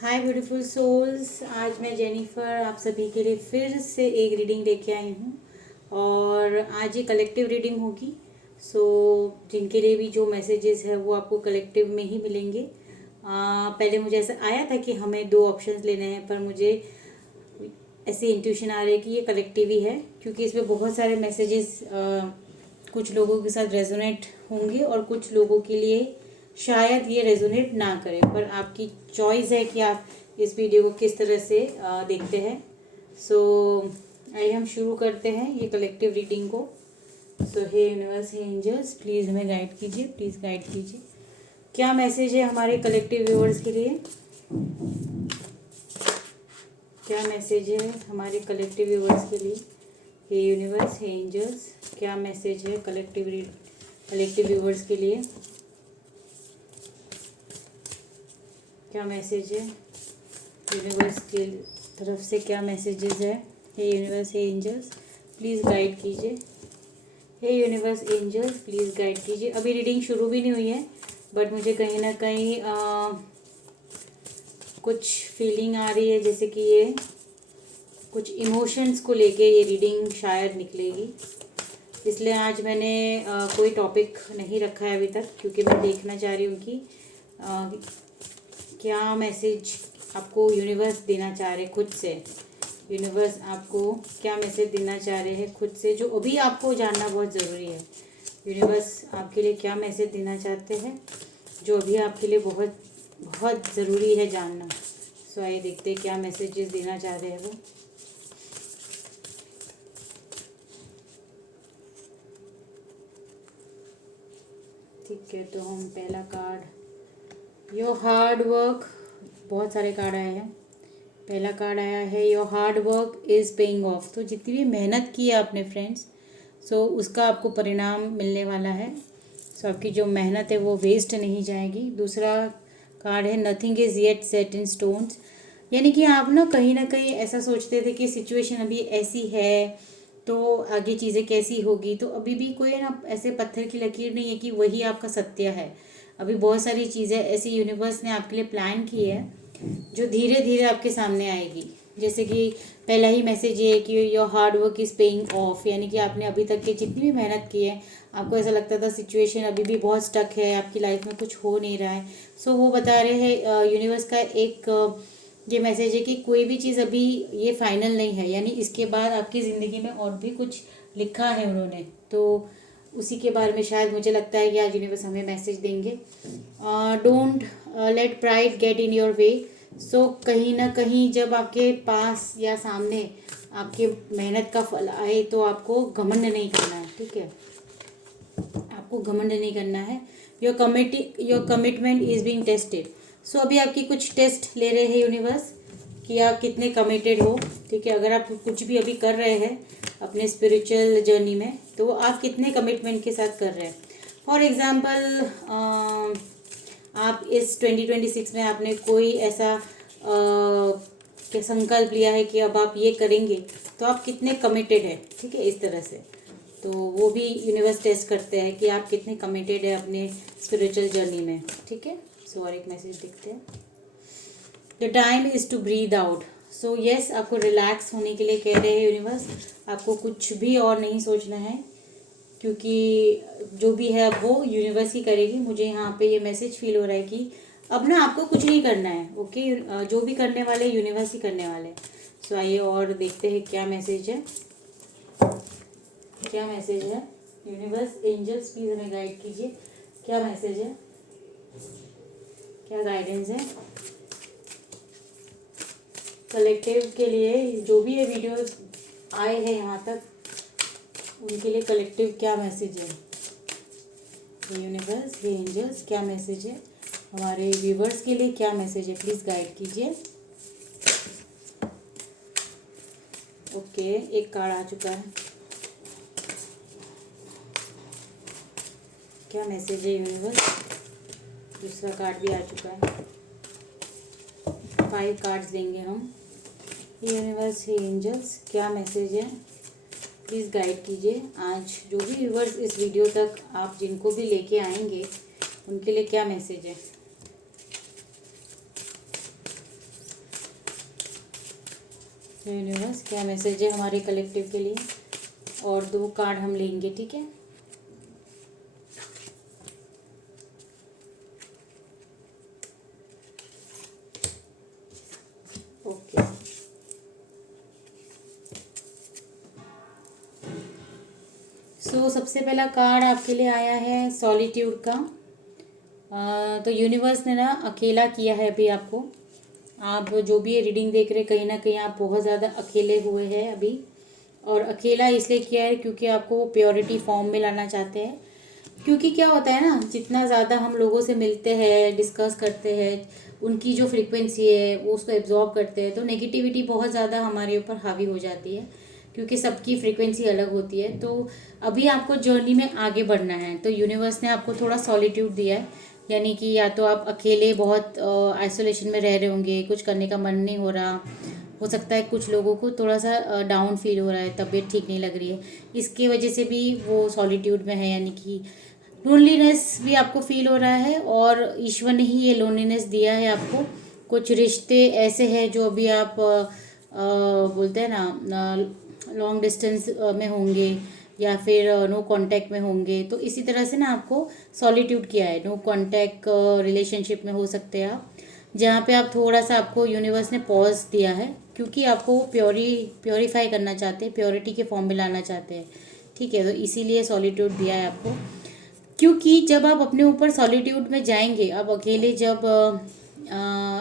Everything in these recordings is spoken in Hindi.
हाय ब्यूटीफुल सोल्स। आज मैं जेनिफर आप सभी के लिए फिर से एक रीडिंग लेके आई हूँ और आज ये कलेक्टिव रीडिंग होगी। सो जिनके लिए भी जो मैसेजेस है वो आपको कलेक्टिव में ही मिलेंगे। पहले मुझे ऐसा आया था कि हमें दो ऑप्शंस लेने हैं, पर मुझे ऐसे इंट्यूशन आ रही है कि ये कलेक्टिव ही है, क्योंकि इसमें बहुत सारे मैसेजेस कुछ लोगों के साथ रेजोनेट होंगे और कुछ लोगों के लिए शायद ये रेजोनेट ना करें, पर आपकी चॉइस है कि आप इस वीडियो को किस तरह से देखते हैं। सो आइए हम शुरू करते हैं ये कलेक्टिव रीडिंग को। सो हे यूनिवर्स, हे एंजल्स, प्लीज़ हमें गाइड कीजिए, प्लीज़ गाइड कीजिए। क्या मैसेज है हमारे कलेक्टिव व्यूअर्स के लिए? क्या मैसेज है हमारे कलेक्टिव व्यूअर्स के लिए? हे यूनिवर्स, हे एंजल्स, क्या मैसेज है कलेक्टिव व्यूअर्स के लिए? क्या मैसेज है यूनिवर्स की तरफ से? क्या मैसेजेस है? हे यूनिवर्स, हे एंजल्स, प्लीज़ गाइड कीजिए। हे यूनिवर्स, एंजल्स, प्लीज़ गाइड कीजिए। अभी रीडिंग शुरू भी नहीं हुई है, बट मुझे कहीं ना कहीं कुछ फीलिंग आ रही है, जैसे कि ये कुछ इमोशंस को लेके ये रीडिंग शायद निकलेगी। इसलिए आज मैंने कोई टॉपिक नहीं रखा है अभी तक, क्योंकि मैं देखना चाह रही हूँ कि क्या मैसेज आपको यूनिवर्स देना चाह रहे खुद से। यूनिवर्स आपको क्या मैसेज देना चाह रहे हैं खुद से, जो अभी आपको जानना बहुत ज़रूरी है। यूनिवर्स आपके लिए क्या मैसेज देना चाहते हैं, जो अभी आपके लिए बहुत बहुत ज़रूरी है जानना। सो आइए देखते हैं क्या मैसेजेस देना चाह रहे हैं वो। ठीक है, तो हम पहला कार्ड, योर हार्ड वर्क, बहुत सारे कार्ड आए हैं। पहला कार्ड आया है your hard work is paying off. तो जितनी भी मेहनत की है आपने फ्रेंड्स, सो उसका आपको परिणाम मिलने वाला है। सो आपकी जो मेहनत है वो वेस्ट नहीं जाएगी। दूसरा कार्ड है nothing is yet set in stones, यानी कि आप ना कहीं ऐसा सोचते थे कि सिचुएशन अभी ऐसी है तो आगे चीज़ें कैसी होगी, तो अभी भी कोई ना ऐसे पत्थर की लकीर नहीं है कि वही आपका सत्य है। अभी बहुत सारी चीज़ें ऐसी यूनिवर्स ने आपके लिए प्लान की है जो धीरे धीरे आपके सामने आएगी। जैसे कि पहला ही मैसेज ये है कि your hard work is paying off, यानी कि आपने अभी तक की जितनी भी मेहनत की है, आपको ऐसा लगता था सिचुएशन अभी भी बहुत स्टक है, आपकी लाइफ में कुछ हो नहीं रहा है। सो वो बता रहे हैं यूनिवर्स का एक ये मैसेज है कि कोई भी चीज़ अभी ये फाइनल नहीं है, यानी इसके बाद आपकी ज़िंदगी में और भी कुछ लिखा है उन्होंने। तो उसी के बारे में शायद मुझे लगता है कि आज यूनिवर्स हमें मैसेज देंगे। Don't let pride get in your way. So कहीं ना कहीं जब आपके पास या सामने आपके मेहनत का फल आए तो आपको घमंड नहीं करना है, ठीक है? आपको घमंड नहीं करना है। Your commitment is being tested. So अभी आपकी कुछ टेस्ट ले रहे हैं यूनिवर्स कि आप कितने कमिटेड हो, ठीक है? अगर आप कुछ भी अभी कर रहे हैं अपने स्पिरिचुअल जर्नी में, तो आप कितने कमिटमेंट के साथ कर रहे हैं। फॉर एग्ज़ाम्पल, आप इस 2026 में आपने कोई ऐसा क्या संकल्प लिया है कि अब आप ये करेंगे, तो आप कितने कमिटेड है, ठीक है? इस तरह से तो वो भी यूनिवर्स टेस्ट करते हैं कि आप कितने कमिटेड है अपने स्पिरिचुअल जर्नी में, ठीक है? सो और एक मैसेज देखते हैं। The time is to breathe out. So yes, आपको रिलैक्स होने के लिए कह रहे हैं यूनिवर्स। आपको कुछ भी और नहीं सोचना है, क्योंकि जो भी है अब वो यूनिवर्स ही करेगी। मुझे यहाँ पे ये मैसेज फील हो रहा है कि अब ना आपको कुछ नहीं करना है, ओके? जो भी करने वाले यूनिवर्स ही करने वाले। सो आइए और देखते हैं क्या मैसेज है। क्या मैसेज है यूनिवर्स, एंजल्स, प्लीज़ हमें गाइड कीजिए। क्या मैसेज है, क्या गाइडेंस है कलेक्टिव के लिए? जो भी ये वीडियो आए हैं यहाँ तक, उनके लिए कलेक्टिव क्या मैसेज है? यूनिवर्स, हे एंजल्स, क्या मैसेज है हमारे व्यूवर्स के लिए? क्या मैसेज है, प्लीज़ गाइड कीजिए। ओके, एक कार्ड आ चुका है। क्या मैसेज है यूनिवर्स? दूसरा कार्ड भी आ चुका है। 5 कार्ड्स देंगे हम। यूनिवर्स, हे एंजल्स, क्या मैसेज है, प्लीज़ गाइड कीजिए। आज जो भी व्यूवर्स इस वीडियो तक आप जिनको भी लेके आएंगे, उनके लिए क्या मैसेज है? यूनिवर्स क्या मैसेज है हमारे कलेक्टिव के लिए, और 2 कार्ड हम लेंगे, ठीक है। ओके, सबसे पहला कार्ड आपके लिए आया है सॉलिट्यूड का। तो यूनिवर्स ने ना अकेला किया है अभी आपको। आप जो भी ये रीडिंग देख रहे हैं, कहीं ना कहीं आप बहुत ज़्यादा अकेले हुए हैं अभी, और अकेला इसलिए किया है क्योंकि आपको वो प्योरिटी फॉर्म में लाना चाहते हैं। क्योंकि क्या होता है ना, जितना ज़्यादा हम लोगों से मिलते हैं, डिस्कस करते हैं, उनकी जो फ्रीक्वेंसी है वो उसको एब्जॉर्ब करते हैं, तो नेगेटिविटी बहुत ज़्यादा हमारे ऊपर हावी हो जाती है, क्योंकि सबकी फ्रीक्वेंसी अलग होती है। तो अभी आपको जर्नी में आगे बढ़ना है, तो यूनिवर्स ने आपको थोड़ा सॉलिट्यूड दिया है, यानी कि या तो आप अकेले बहुत आइसोलेशन में रह रहे होंगे, कुछ करने का मन नहीं हो रहा, हो सकता है कुछ लोगों को थोड़ा सा डाउन फील हो रहा है, तबीयत ठीक नहीं लग रही है, इसकी वजह से भी वो सॉलिट्यूड में है, यानी कि लोनलीनेस भी आपको फील हो रहा है, और ईश्वर ने ही ये लोनलीनेस दिया है आपको। कुछ रिश्ते ऐसे हैं जो अभी आप बोलते हैं ना लॉन्ग डिस्टेंस में होंगे, या फिर नो कांटेक्ट में होंगे, तो इसी तरह से ना आपको सॉलिट्यूड किया है। नो कांटेक्ट रिलेशनशिप में हो सकते हैं आप, जहाँ पे आप थोड़ा सा, आपको यूनिवर्स ने पॉज दिया है, क्योंकि आपको प्योरीफाई करना चाहते हैं, प्योरिटी के फॉर्म में लाना चाहते हैं, ठीक है। तो इसीलिए सॉलिट्यूड दिया है आपको, क्योंकि जब आप अपने ऊपर सॉलिट्यूड में जाएंगे, आप अकेले जब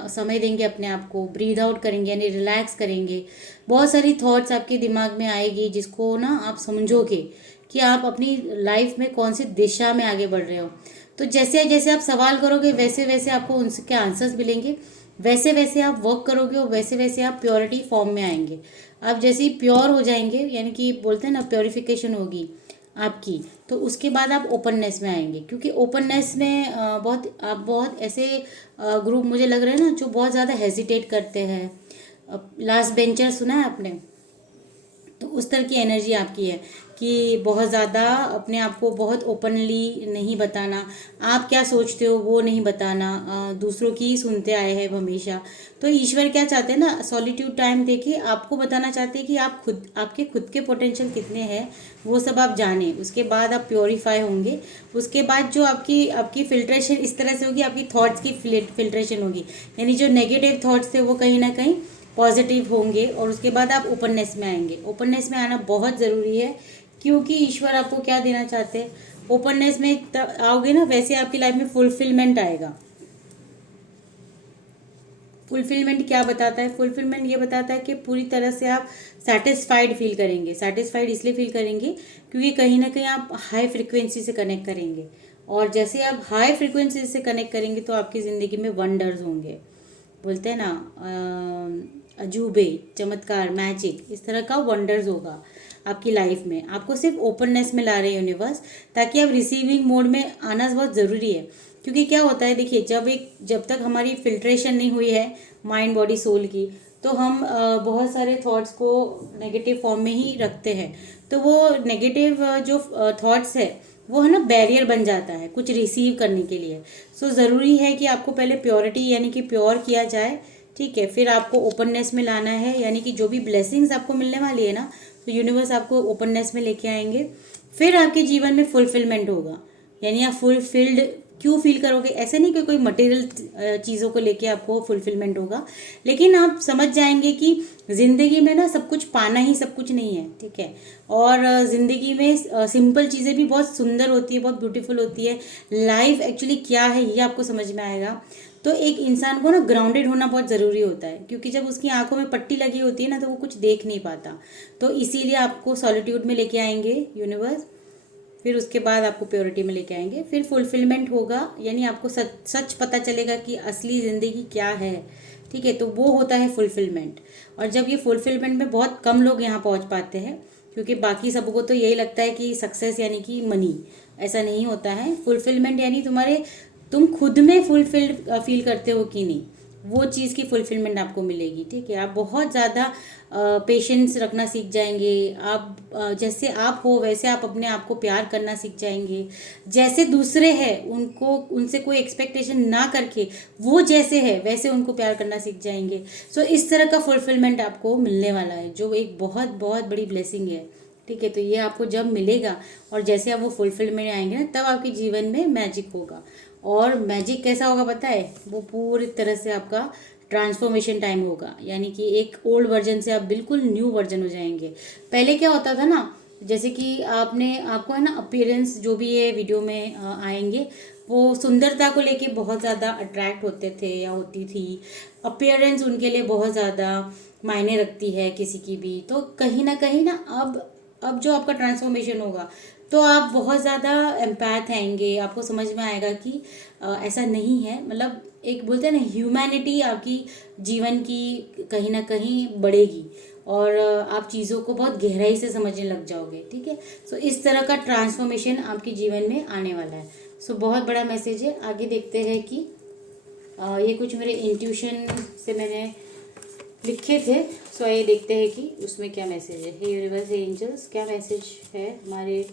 समय देंगे अपने आप को, ब्रीद आउट करेंगे यानी रिलैक्स करेंगे, बहुत सारी थॉट्स आपके दिमाग में आएगी, जिसको ना आप समझोगे कि आप अपनी लाइफ में कौन सी दिशा में आगे बढ़ रहे हो। तो जैसे जैसे आप सवाल करोगे, वैसे वैसे आपको उनके आंसर्स मिलेंगे, वैसे वैसे आप वर्क करोगे, और वैसे वैसे आप प्योरिटी फॉर्म में आएंगे। आप जैसे ही प्योर हो जाएंगे, यानी कि बोलते हैं ना प्योरिफिकेशन होगी आपकी, तो उसके बाद आप ओपननेस में आएंगे, क्योंकि ओपननेस में आप बहुत ऐसे ग्रुप मुझे लग रहे हैं ना, जो बहुत ज़्यादा हेजिटेट करते हैं। लास्ट बेंचर सुना है आपने? तो उस तरह की एनर्जी आपकी है कि बहुत ज़्यादा अपने आप को बहुत ओपनली नहीं बताना, आप क्या सोचते हो वो नहीं बताना, दूसरों की ही सुनते आए हैं हमेशा। तो ईश्वर क्या चाहते हैं ना, सॉलिट्यूड टाइम देके आपको बताना चाहते हैं कि आप खुद, आपके खुद के पोटेंशियल कितने हैं वो सब आप जानें, उसके बाद आप प्योरीफाई होंगे। उसके बाद जो आपकी आपकी फिल्ट्रेशन इस तरह से होगी, आपकी थॉट्स की फिल्ट्रेशन होगी, यानी जो नेगेटिव थॉट्स थे वो कहीं ना कहीं पॉजिटिव होंगे, और उसके बाद आप ओपननेस में आएंगे। ओपननेस में आना बहुत ज़रूरी है, क्योंकि ईश्वर आपको क्या देना चाहते हैं, ओपननेस में आओगे ना, वैसे आपकी लाइफ में फुलफिलमेंट आएगा। फुलफिलमेंट क्या बताता है? फुलफिलमेंट ये बताता है कि पूरी तरह से आप सेटिस्फाइड फील करेंगे। सेटिस्फाइड इसलिए फील करेंगे क्योंकि कहीं ना कहीं आप हाई फ्रिक्वेंसी से कनेक्ट करेंगे, और जैसे आप हाई फ्रिक्वेंसी से कनेक्ट करेंगे तो आपकी ज़िंदगी में वंडर्स होंगे, बोलते हैं ना अजूबे, चमत्कार, मैजिक, इस तरह का वंडर्स होगा आपकी लाइफ में। आपको सिर्फ ओपननेस में ला रहे हैं यूनिवर्स, ताकि आप रिसीविंग मोड में आना बहुत ज़रूरी है। क्योंकि क्या होता है, देखिए, जब तक हमारी फिल्ट्रेशन नहीं हुई है माइंड बॉडी सोल की, तो हम बहुत सारे थॉट्स को नेगेटिव फॉर्म में ही रखते हैं। तो वो नेगेटिव जो थॉट्स है वो है ना बैरियर बन जाता है कुछ रिसीव करने के लिए। ज़रूरी है कि आपको पहले प्योरिटी यानी कि प्योर किया जाए, ठीक है, फिर आपको ओपननेस में लाना है, यानी कि जो भी ब्लेसिंग्स आपको मिलने वाली है ना, तो यूनिवर्स आपको ओपननेस में लेके आएंगे। फिर आपके जीवन में फुलफिलमेंट होगा, यानी आप फुलफिल्ड क्यों फील करोगे, ऐसे नहीं कि कोई मटेरियल चीज़ों को लेके आपको फुलफिलमेंट होगा, लेकिन आप समझ जाएंगे कि ज़िंदगी में ना सब कुछ पाना ही सब कुछ नहीं है, ठीक है। और ज़िंदगी में सिंपल चीज़ें भी बहुत सुंदर होती है, बहुत ब्यूटीफुल होती है। लाइफ एक्चुअली क्या है ये आपको समझ में आएगा। तो एक इंसान को ना ग्राउंडेड होना बहुत ज़रूरी होता है, क्योंकि जब उसकी आंखों में पट्टी लगी होती है ना, तो वो कुछ देख नहीं पाता। तो इसीलिए आपको सॉलिट्यूड में लेके आएंगे यूनिवर्स, फिर उसके बाद आपको प्योरिटी में लेके आएंगे, फिर फुलफिलमेंट होगा, यानी आपको सच सच पता चलेगा कि असली ज़िंदगी क्या है, ठीक है। तो वो होता है फुलफिलमेंट। और जब ये फुलफिलमेंट में बहुत कम लोग यहाँ पहुँच पाते हैं, क्योंकि बाकी सबको तो यही लगता है कि सक्सेस यानी कि मनी, ऐसा नहीं होता है। फुलफिलमेंट यानी तुम खुद में फुलफिल्ड फील करते हो कि नहीं, वो चीज़ की फुलफिलमेंट आपको मिलेगी। ठीक है, आप बहुत ज़्यादा पेशेंस रखना सीख जाएंगे। आप जैसे आप हो वैसे आप अपने आप को प्यार करना सीख जाएंगे। जैसे दूसरे हैं उनको उनसे कोई एक्सपेक्टेशन ना करके वो जैसे है वैसे उनको प्यार करना सीख जाएंगे। सो इस तरह का फुलफिलमेंट आपको मिलने वाला है, जो एक बहुत बहुत बड़ी ब्लेसिंग है। ठीक है, तो ये आपको जब मिलेगा और जैसे आप वो फुलफिलमेंट आएंगे ना, तब आपके जीवन में मैजिक होगा। और मैजिक कैसा होगा पता है? वो पूरी तरह से आपका ट्रांसफॉर्मेशन टाइम होगा, यानी कि एक ओल्ड वर्जन से आप बिल्कुल न्यू वर्जन हो जाएंगे। पहले क्या होता था ना, जैसे कि आपने आपको है ना अपीयरेंस जो भी ये वीडियो में आएंगे, वो सुंदरता को लेके बहुत ज़्यादा अट्रैक्ट होते थे या होती थी। अपीयरेंस उनके लिए बहुत ज़्यादा मायने रखती है किसी की भी। तो कहीं ना अब जो आपका ट्रांसफॉर्मेशन होगा तो आप बहुत ज़्यादा एम्पैथ आएंगे, आपको समझ में आएगा कि ऐसा नहीं है। मतलब एक बोलते हैं ना, ह्यूमैनिटी आपकी जीवन की कहीं ना कहीं बढ़ेगी और आप चीज़ों को बहुत गहराई से समझने लग जाओगे। ठीक है, सो इस तरह का ट्रांसफॉर्मेशन आपके जीवन में आने वाला है। सो बहुत बड़ा मैसेज है। आगे देखते हैं कि ये कुछ मेरे इंट्यूशन से मैंने लिखे थे। सो आइए देखते हैं कि उसमें क्या मैसेज है। हे यूनिवर्स, हे एंजल्स, क्या मैसेज है हमारे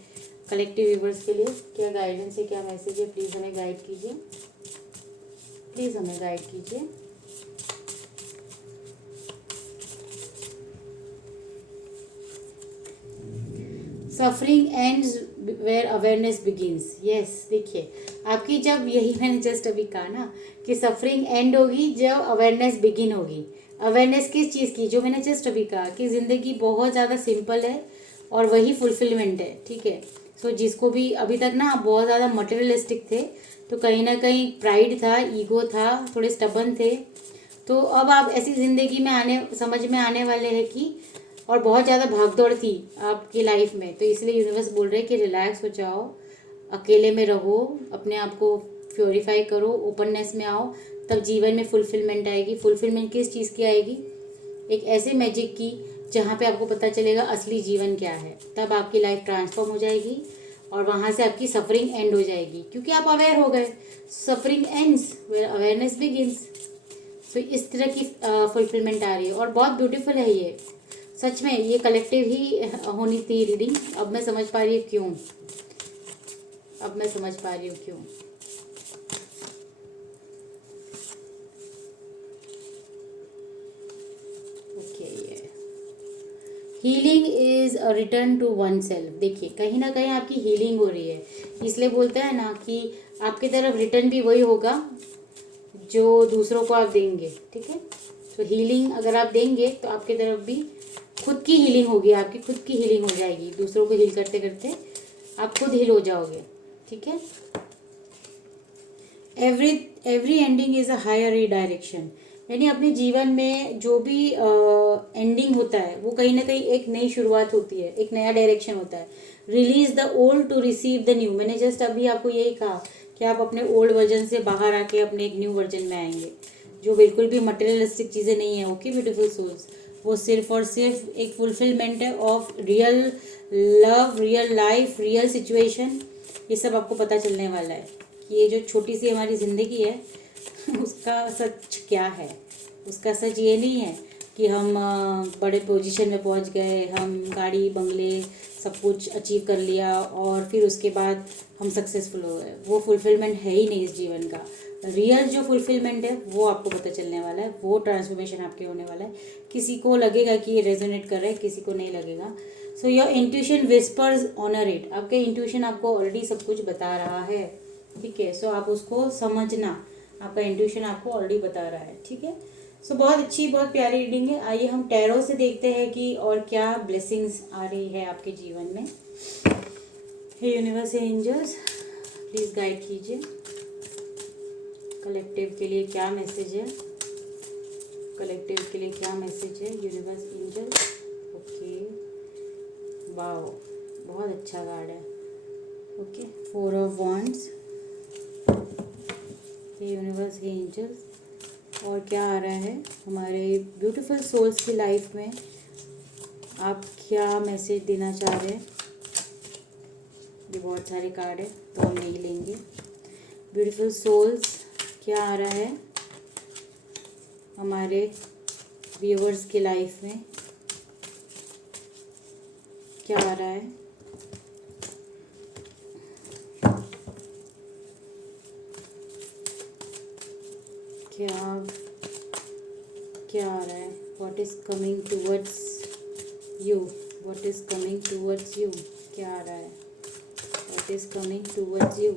कलेक्टिव व्यूवर्स के लिए? क्या गाइडेंस है, क्या मैसेज है? प्लीज़ हमें गाइड कीजिए, प्लीज़ हमें गाइड कीजिए। Suffering ends where awareness begins. Yes, देखिए आपकी जब यही मैंने जस्ट अभी कहा ना कि सफरिंग एंड होगी जब अवेयरनेस बिगिन होगी। अवेयरनेस किस चीज़ की? जो मैंने जस्ट अभी कहा कि ज़िंदगी बहुत ज़्यादा सिंपल है और वही फुलफिलमेंट है। ठीक है, सो जिसको भी अभी तक ना बहुत ज़्यादा मटेरियलिस्टिक थे, तो कहीं ना कहीं प्राइड था, ईगो था, थोड़े स्टबन थे, तो अब आप ऐसी ज़िंदगी में आने समझ में आने वाले हैं कि और बहुत ज़्यादा भागदौड़ थी आपकी लाइफ में, तो इसलिए यूनिवर्स बोल रहे हैं कि रिलैक्स हो जाओ, अकेले में रहो, अपने आप को प्योरीफाई करो, ओपननेस में आओ, तब जीवन में फुलफिलमेंट आएगी। फुलफिलमेंट किस चीज़ की आएगी? एक ऐसे मैजिक की जहाँ पे आपको पता चलेगा असली जीवन क्या है। तब आपकी लाइफ ट्रांसफॉर्म हो जाएगी और वहाँ से आपकी सफरिंग एंड हो जाएगी, क्योंकि आप अवेयर हो गए। Suffering ends where awareness begins. तो इस तरह की फुलफिलमेंट आ रही है और बहुत ब्यूटीफुल है ये। सच में ये कलेक्टिव ही होनी थी रीडिंग। अब मैं समझ पा रही हूँ क्यों, अब मैं समझ पा रही हूँ क्यों। ओके, ये healing is a return to oneself. देखिए कहीं ना कहीं आपकी हीलिंग हो रही है, इसलिए बोलते हैं ना कि आपकी तरफ रिटर्न भी वही होगा जो दूसरों को आप देंगे। ठीक है, तो हीलिंग अगर आप देंगे तो आपकी तरफ भी खुद की हीलिंग होगी, आपकी खुद की हीलिंग हो जाएगी। दूसरों को हील करते करते आप खुद हील हो जाओगे। ठीक है, every every ending is a higher redirection. यानी अपने जीवन में जो भी एंडिंग होता है वो कहीं ना कहीं एक नई शुरुआत होती है, एक नया डायरेक्शन होता है। Release the old to receive the new. मैंने जस्ट अभी आपको यही कहा कि आप अपने ओल्ड वर्जन से बाहर आके अपने एक न्यू वर्जन में आएंगे, जो बिल्कुल भी मटेरियलिस्टिक चीज़ें नहीं है। ओके ब्यूटीफुल सोल्स, वो सिर्फ और सिर्फ एक फुलफिलमेंट है of real love, real life, real situation. ये सब आपको पता चलने वाला है कि ये जो छोटी सी हमारी ज़िंदगी है उसका सच क्या है। उसका सच ये नहीं है कि हम बड़े पोजीशन में पहुंच गए, हम गाड़ी बंगले सब कुछ अचीव कर लिया और फिर उसके बाद हम सक्सेसफुल हो गए। वो फुलफिलमेंट है ही नहीं इस जीवन का। रियल जो फुलफिलमेंट है वो आपको पता चलने वाला है, वो ट्रांसफॉर्मेशन आपके होने वाला है। किसी को लगेगा कि ये रेजोनेट कर रहा है, किसी को नहीं लगेगा। So your intuition whispers honour it. आपका इंट्यूशन आपको ऑलरेडी सब कुछ बता रहा है। ठीक है, सो आप उसको समझना, आपका इंट्यूशन आपको ऑलरेडी बता रहा है। ठीक है, सो बहुत अच्छी बहुत प्यारी रीडिंग है। आइए हम टैरो से देखते हैं कि और क्या ब्लेसिंग्स आ रही है आपके जीवन में। हे यूनिवर्स, हे एंजल्स, प्लीज़ गाइड कीजिए कलेक्टिव के लिए क्या मैसेज है, कलेक्टिव के लिए क्या मैसेज है यूनिवर्स, एंजल्स। ओके, वाओ, बहुत अच्छा कार्ड है। Okay, 4 of wands. हे यूनिवर्स, हे एंजल्स, और क्या आ रहा है हमारे ब्यूटीफुल सोल्स की लाइफ में? आप क्या मैसेज देना चाह रहे हैं? ये बहुत सारे कार्ड है तो हम नहीं लेंगे। ब्यूटीफुल सोल्स, क्या आ रहा है हमारे व्यूअर्स की लाइफ में क्या आ रहा है। क्या क्या आ रहा है? What is coming towards you? What is coming towards you? क्या आ रहा है? What is coming towards you?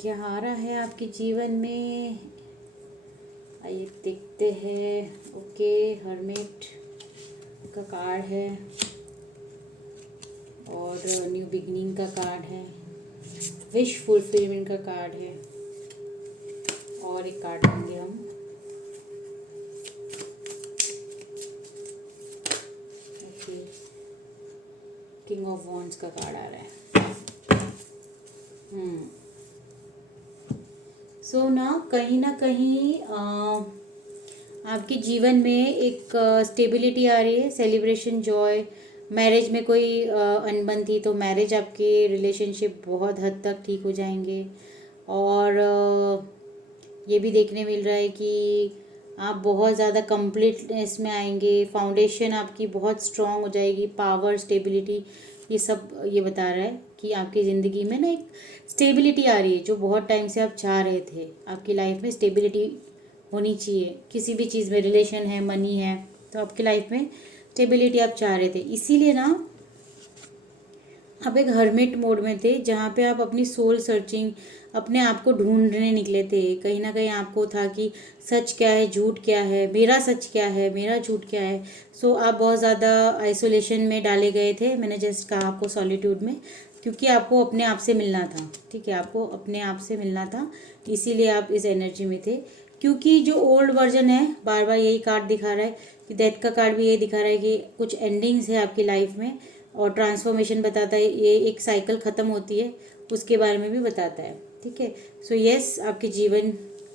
क्या आ रहा है आपके जीवन में? आइए देखते हैं। ओके, हर्मिट का कार्ड है और न्यू बिगनिंग का कार्ड है, विश फुलफिलमेंट का कार्ड है, और एक कार्ड लेंगे हम। ओके, किंग ऑफ वॉन्ड्स का कार्ड आ रहा है। सो ना कहीं आपके जीवन में एक स्टेबिलिटी आ रही है, सेलिब्रेशन, जॉय। मैरिज में कोई अनबन थी तो मैरिज, आपके रिलेशनशिप बहुत हद तक ठीक हो जाएंगे। और ये भी देखने मिल रहा है कि आप बहुत ज़्यादा कंप्लीटनेस में आएंगे, फाउंडेशन आपकी बहुत स्ट्रांग हो जाएगी, पावर, स्टेबिलिटी, ये सब ये बता रहा है कि आपकी ज़िंदगी में ना एक स्टेबिलिटी आ रही है जो बहुत टाइम से आप चाह रहे थे। आपकी लाइफ में स्टेबिलिटी होनी चाहिए, किसी भी चीज़ में, रिलेशन है, मनी है, तो आपकी लाइफ में स्टेबिलिटी आप चाह रहे थे। इसीलिए ना आप एक हर्मिट मोड में थे जहाँ पे आप अपनी सोल सर्चिंग, अपने आप को ढूंढने निकले थे। कहीं ना कहीं आपको था कि सच क्या है, झूठ क्या है, मेरा सच क्या है, मेरा झूठ क्या है। सो आप बहुत ज़्यादा आइसोलेशन में डाले गए थे। मैंने जस्ट कहा आपको सॉलिट्यूड में, क्योंकि आपको अपने आप से मिलना था। ठीक है, आपको अपने आप से मिलना था, इसीलिए आप इस एनर्जी में थे। क्योंकि जो ओल्ड वर्जन है, बार बार यही कार्ड दिखा रहा है कि डेथ का कार्ड भी यही दिखा रहा है कि कुछ एंडिंग्स है आपकी लाइफ में, और ट्रांसफॉर्मेशन बताता है, ये एक साइकिल ख़त्म होती है उसके बारे में भी बताता है। ठीक है, सो यस, आपके जीवन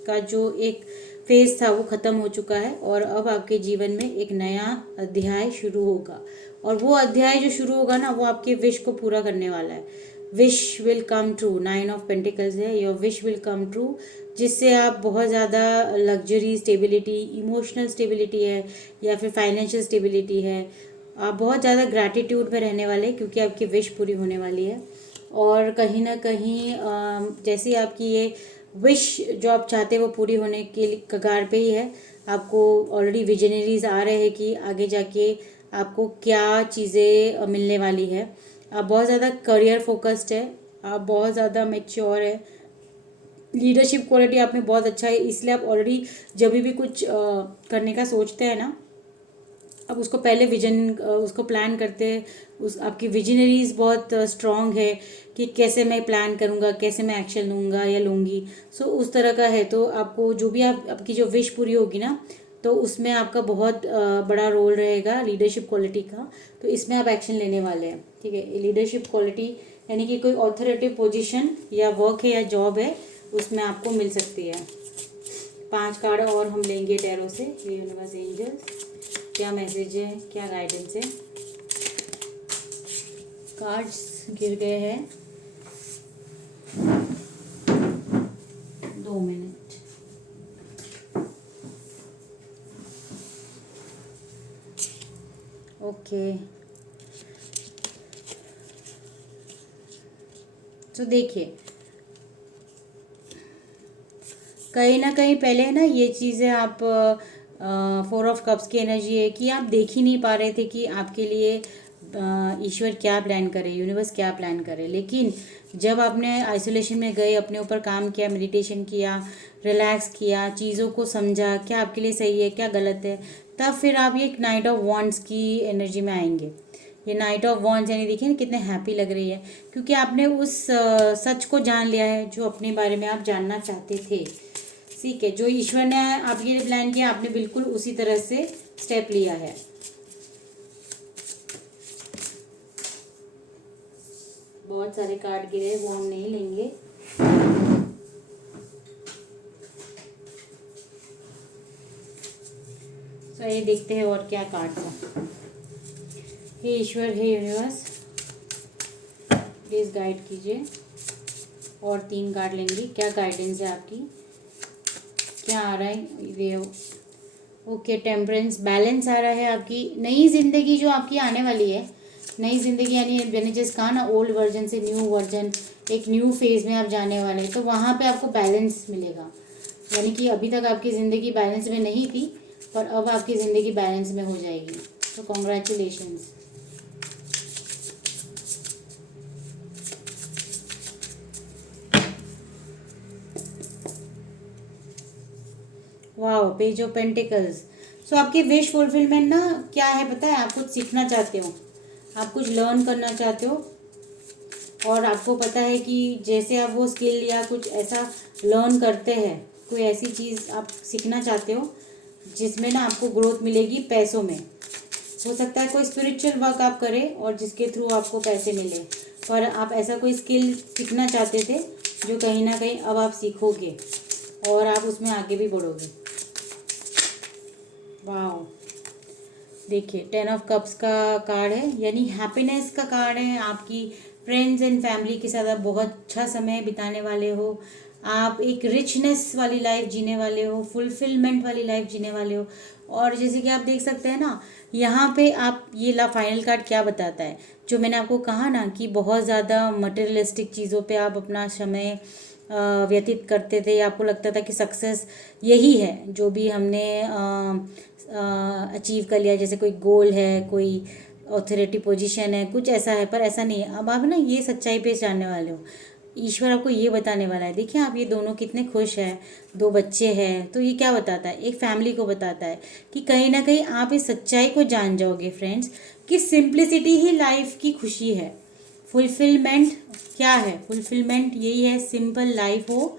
का जो एक फेज़ था वो ख़त्म हो चुका है और अब आपके जीवन में एक नया अध्याय शुरू होगा। और वो अध्याय जो शुरू होगा ना, वो आपके विश को पूरा करने वाला है। Wish will come true, 9 of pentacles है, your wish will come true, जिससे आप बहुत ज़्यादा लग्जरी, स्टेबिलिटी, इमोशनल स्टेबिलिटी है या फिर फाइनेंशियल स्टेबिलिटी है, आप बहुत ज़्यादा ग्रैटिट्यूड में रहने वाले, क्योंकि आपकी विश पूरी होने वाली है। और कहीं ना कहीं जैसे आपकी ये विश जो आप चाहते हैं वो पूरी होने के लिए कगार पे ही है। आपको ऑलरेडी विजनरीज आ रहे हैं कि आगे जाके आपको क्या चीज़ें मिलने वाली है। आप बहुत ज़्यादा करियर फोकस्ड है, आप बहुत ज़्यादा मैच्योर है, लीडरशिप क्वालिटी आप में बहुत अच्छा है। इसलिए आप ऑलरेडी जब भी कुछ करने का सोचते हैं ना, अब उसको पहले विजन, उसको प्लान करते हैं। उस आपकी विजनरीज बहुत स्ट्रांग है कि कैसे मैं प्लान करूँगा, कैसे मैं एक्शन लूँगा या लूँगी। सो उस तरह का है। तो आपको जो भी आपकी जो विश पूरी होगी ना, तो उसमें आपका बहुत बड़ा रोल रहेगा लीडरशिप क्वालिटी का। तो इसमें आप एक्शन लेने वाले हैं। ठीक है, लीडरशिप क्वालिटी यानी कि कोई ऑथोरिटी पोजीशन या वर्क है या जॉब है, उसमें आपको मिल सकती है। 5 कार्ड और हम लेंगे टैरो से। यूनिवर्स, एंजल्स, क्या मैसेज है, क्या गाइडेंस है। कार्ड्स गिर गए हैं, 2 मिनट। ओके, तो देखिए, कहीं ना कहीं पहले ना ये चीज़ें आप 4 ऑफ कप्स की एनर्जी है कि आप देख ही नहीं पा रहे थे कि आपके लिए ईश्वर क्या प्लान करे, यूनिवर्स क्या प्लान करे। लेकिन जब आपने आइसोलेशन में गए, अपने ऊपर काम किया, मेडिटेशन किया, रिलैक्स किया, चीज़ों को समझा क्या आपके लिए सही है, क्या गलत है, तब फिर आप ये नाइट ऑफ वॉन्ड्स की एनर्जी में आएंगे। ये नाइट ऑफ वॉन्ड्स यानी देखिए ना कितने हैप्पी लग रही है, क्योंकि आपने उस सच को जान लिया है जो अपने बारे में आप जानना चाहते थे। ठीक है, जो ईश्वर ने आपके लिए प्लान किया, आपने बिल्कुल उसी तरह से स्टेप लिया है। बहुत सारे कार्ड गिरे, वो हम नहीं लेंगे। तो ये देखते हैं और क्या कार्ड था। हे ईश्वर, हे यूनिवर्स, प्लीज गाइड कीजिए। और 3 कार्ड लेंगे, क्या गाइडेंस है आपकी, क्या आ रहा है ये? ओके, टेम्परेंस, बैलेंस आ रहा है। आपकी नई ज़िंदगी जो आपकी आने वाली है, नई ज़िंदगी यानी मैंने जैसे कहा ना, ओल्ड वर्जन से न्यू वर्जन, एक न्यू फेज़ में आप जाने वाले हैं, तो वहाँ पे आपको बैलेंस मिलेगा। यानी कि अभी तक आपकी ज़िंदगी बैलेंस में नहीं थी, पर अब आपकी ज़िंदगी बैलेंस में हो जाएगी। तो congratulations. Wow, page of pentacles. So आपकी विश फुलफिलमेंट ना क्या है पता है? आप कुछ सीखना चाहते हो, आप कुछ लर्न करना चाहते हो, और आपको पता है कि जैसे आप वो स्किल या कुछ ऐसा लर्न करते हैं, कोई ऐसी चीज़ आप सीखना चाहते हो जिसमें ना आपको ग्रोथ मिलेगी पैसों में। हो सकता है कोई स्पिरिचुअल वर्क आप करें और जिसके थ्रू आपको पैसे मिले, पर आप ऐसा कोई स्किल सीखना चाहते थे जो कहीं ना कहीं अब आप सीखोगे और आप उसमें आगे भी बढ़ोगे। वाह, देखिए 10 ऑफ कप्स का कार्ड है, यानी हैप्पीनेस का कार्ड है। आपकी फ्रेंड्स एंड फैमिली के साथ आप बहुत अच्छा समय बिताने वाले हो। आप एक रिचनेस वाली लाइफ जीने वाले हो, फुलफिलमेंट वाली लाइफ जीने वाले हो। और जैसे कि आप देख सकते हैं ना, यहाँ पे आप ये फाइनल कार्ड क्या बताता है, जो मैंने आपको कहा ना कि बहुत ज़्यादा मटेरियलिस्टिक चीज़ों पे आप अपना समय व्यतीत करते थे, या आपको लगता था कि सक्सेस यही है जो भी हमने अचीव कर लिया, जैसे कोई गोल है, कोई ऑथोरिटी पोजीशन है, कुछ ऐसा है, पर ऐसा नहीं है। अब आप ना ये सच्चाई पे जानने वाले हो। ईश्वर आपको ये बताने वाला है। देखिए आप ये दोनों कितने खुश हैं, दो बच्चे हैं, तो ये क्या बताता है? एक फैमिली को बताता है कि कहीं ना कहीं आप इस सच्चाई को जान जाओगे फ्रेंड्स, कि सिंप्लिसिटी ही लाइफ की खुशी है। फुलफिलमेंट क्या है? फुलफिलमेंट यही है, सिंपल लाइफ हो।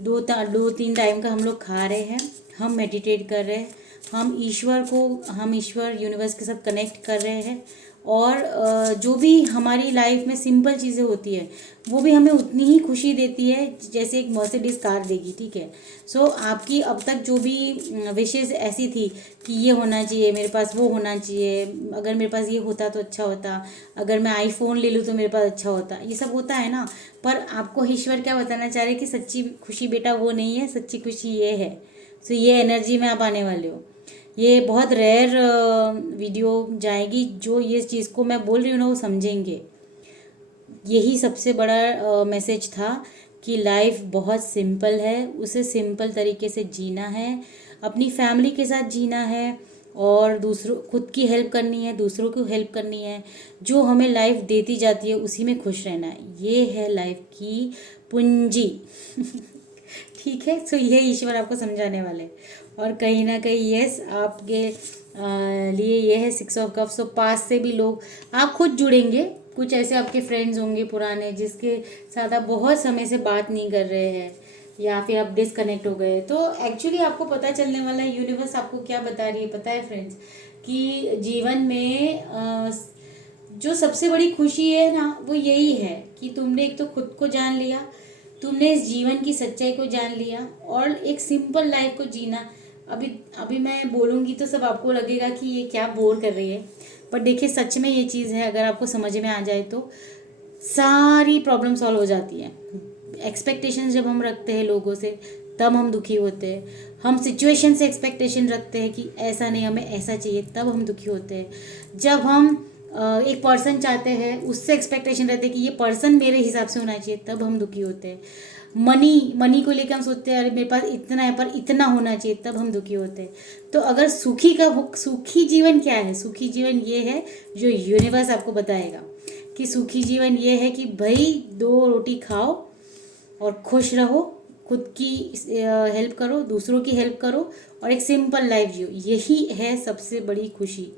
2-3 टाइम का हम लोग खा रहे हैं, हम मेडिटेट कर रहे हैं, हम ईश्वर यूनिवर्स के साथ कनेक्ट कर रहे हैं, और जो भी हमारी लाइफ में सिंपल चीज़ें होती है वो भी हमें उतनी ही खुशी देती है जैसे एक मर्सिडीज कार देगी। ठीक है, सो आपकी अब तक जो भी विशेज़ ऐसी थी कि ये होना चाहिए मेरे पास, वो होना चाहिए, अगर मेरे पास ये होता तो अच्छा होता, अगर मैं आईफोन ले लूँ तो मेरे पास अच्छा होता, ये सब होता है ना। पर आपको ईश्वर क्या बताना चाह रहे हैं कि सच्ची खुशी बेटा वो नहीं है, सच्ची खुशी ये है। सो ये एनर्जी में आप आने वाले हो। ये बहुत रेयर वीडियो जाएगी जो ये चीज़ को मैं बोल रही हूँ ना वो समझेंगे। यही सबसे बड़ा मैसेज था कि लाइफ बहुत सिंपल है, उसे सिंपल तरीके से जीना है, अपनी फैमिली के साथ जीना है, और दूसरों, खुद की हेल्प करनी है, दूसरों को हेल्प करनी है, जो हमें लाइफ देती जाती है उसी में खुश रहना है। ये है लाइफ की पूंजी। ठीक है, तो ये ईश्वर आपको समझाने वाले। और कहीं ना कहीं यस, आपके लिए ये है 6 ऑफ कप्स। तो पास से भी लोग, आप खुद जुड़ेंगे, कुछ ऐसे आपके फ्रेंड्स होंगे पुराने जिसके साथ आप बहुत समय से बात नहीं कर रहे हैं, या फिर आप डिसकनेक्ट हो गए। तो एक्चुअली आपको पता चलने वाला है यूनिवर्स आपको क्या बता रही है पता है फ्रेंड्स, कि जीवन में जो सबसे बड़ी खुशी है ना वो यही है कि तुमने एक तो खुद को जान लिया, तुमने इस जीवन की सच्चाई को जान लिया, और एक सिंपल लाइफ को जीना। अभी अभी मैं बोलूँगी तो सब आपको लगेगा कि ये क्या बोर कर रही है, पर देखिए सच में ये चीज़ है, अगर आपको समझ में आ जाए तो सारी प्रॉब्लम सॉल्व हो जाती है। एक्सपेक्टेशंस जब हम रखते हैं लोगों से तब हम दुखी होते हैं, हम सिचुएशन से एक्सपेक्टेशन रखते हैं कि ऐसा नहीं हमें ऐसा चाहिए, तब हम दुखी होते हैं। जब हम एक पर्सन चाहते हैं, उससे एक्सपेक्टेशन रहते हैं कि ये पर्सन मेरे हिसाब से होना चाहिए, तब हम दुखी होते हैं। मनी को लेकर हम सोचते हैं अरे मेरे पास इतना है पर इतना होना चाहिए, तब हम दुखी होते हैं। तो अगर सुखी जीवन क्या है? सुखी जीवन ये है जो यूनिवर्स आपको बताएगा कि सुखी जीवन ये है कि भाई 2 रोटी खाओ और खुश रहो, खुद की हेल्प करो, दूसरों की हेल्प करो, और एक सिंपल लाइफ जियो। यही है सबसे बड़ी खुशी।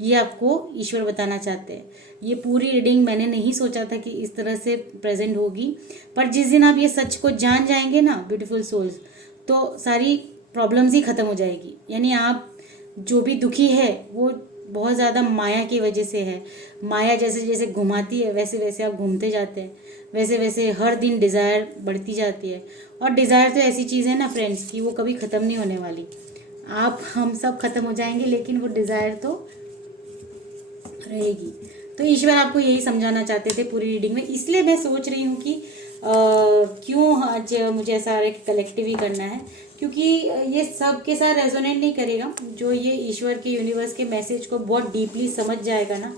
ये आपको ईश्वर बताना चाहते हैं। ये पूरी रीडिंग मैंने नहीं सोचा था कि इस तरह से प्रेजेंट होगी, पर जिस दिन आप ये सच को जान जाएंगे ना ब्यूटीफुल सोल्स, तो सारी प्रॉब्लम्स ही ख़त्म हो जाएगी। यानी आप जो भी दुखी है वो बहुत ज़्यादा माया की वजह से है। माया जैसे जैसे घुमाती है वैसे वैसे आप घूमते जाते हैं, वैसे वैसे हर दिन डिज़ायर बढ़ती जाती है। और डिज़ायर तो ऐसी चीज़ है ना फ्रेंड्स कि वो कभी ख़त्म नहीं होने वाली। आप हम सब ख़त्म हो जाएंगे लेकिन वो डिज़ायर तो रहेगी। तो ईश्वर आपको यही समझाना चाहते थे पूरी रीडिंग में, इसलिए मैं सोच रही हूँ कि क्यों आज मुझे ऐसा कलेक्टिव ही करना है, क्योंकि ये सब के साथ रेजोनेट नहीं करेगा। जो ये ईश्वर के यूनिवर्स के मैसेज को बहुत डीपली समझ जाएगा ना,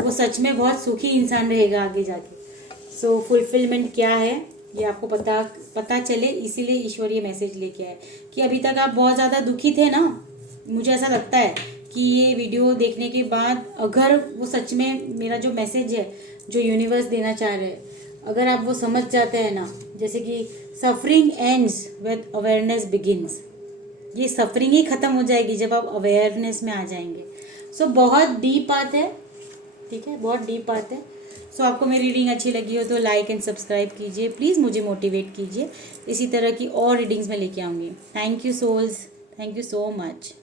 वो सच में बहुत सुखी इंसान रहेगा आगे जाके। सो फुलफिलमेंट क्या है ये आपको पता चले, इसीलिए ईश्वर ये मैसेज लेके आए कि अभी तक आप बहुत ज़्यादा दुखी थे ना। मुझे ऐसा लगता है कि ये वीडियो देखने के बाद अगर वो सच में मेरा जो मैसेज है जो यूनिवर्स देना चाह रहे हैं, अगर आप वो समझ जाते हैं ना, जैसे कि suffering ends with awareness begins, ये सफरिंग ही ख़त्म हो जाएगी जब आप अवेयरनेस में आ जाएंगे। सो बहुत डीप बात है, ठीक है, बहुत डीप बात है। सो आपको मेरी रीडिंग अच्छी लगी हो तो लाइक एंड सब्सक्राइब कीजिए प्लीज़, मुझे मोटिवेट कीजिए। इसी तरह की और रीडिंग्स मैं लेके आऊँगी। Thank you souls, thank you so much.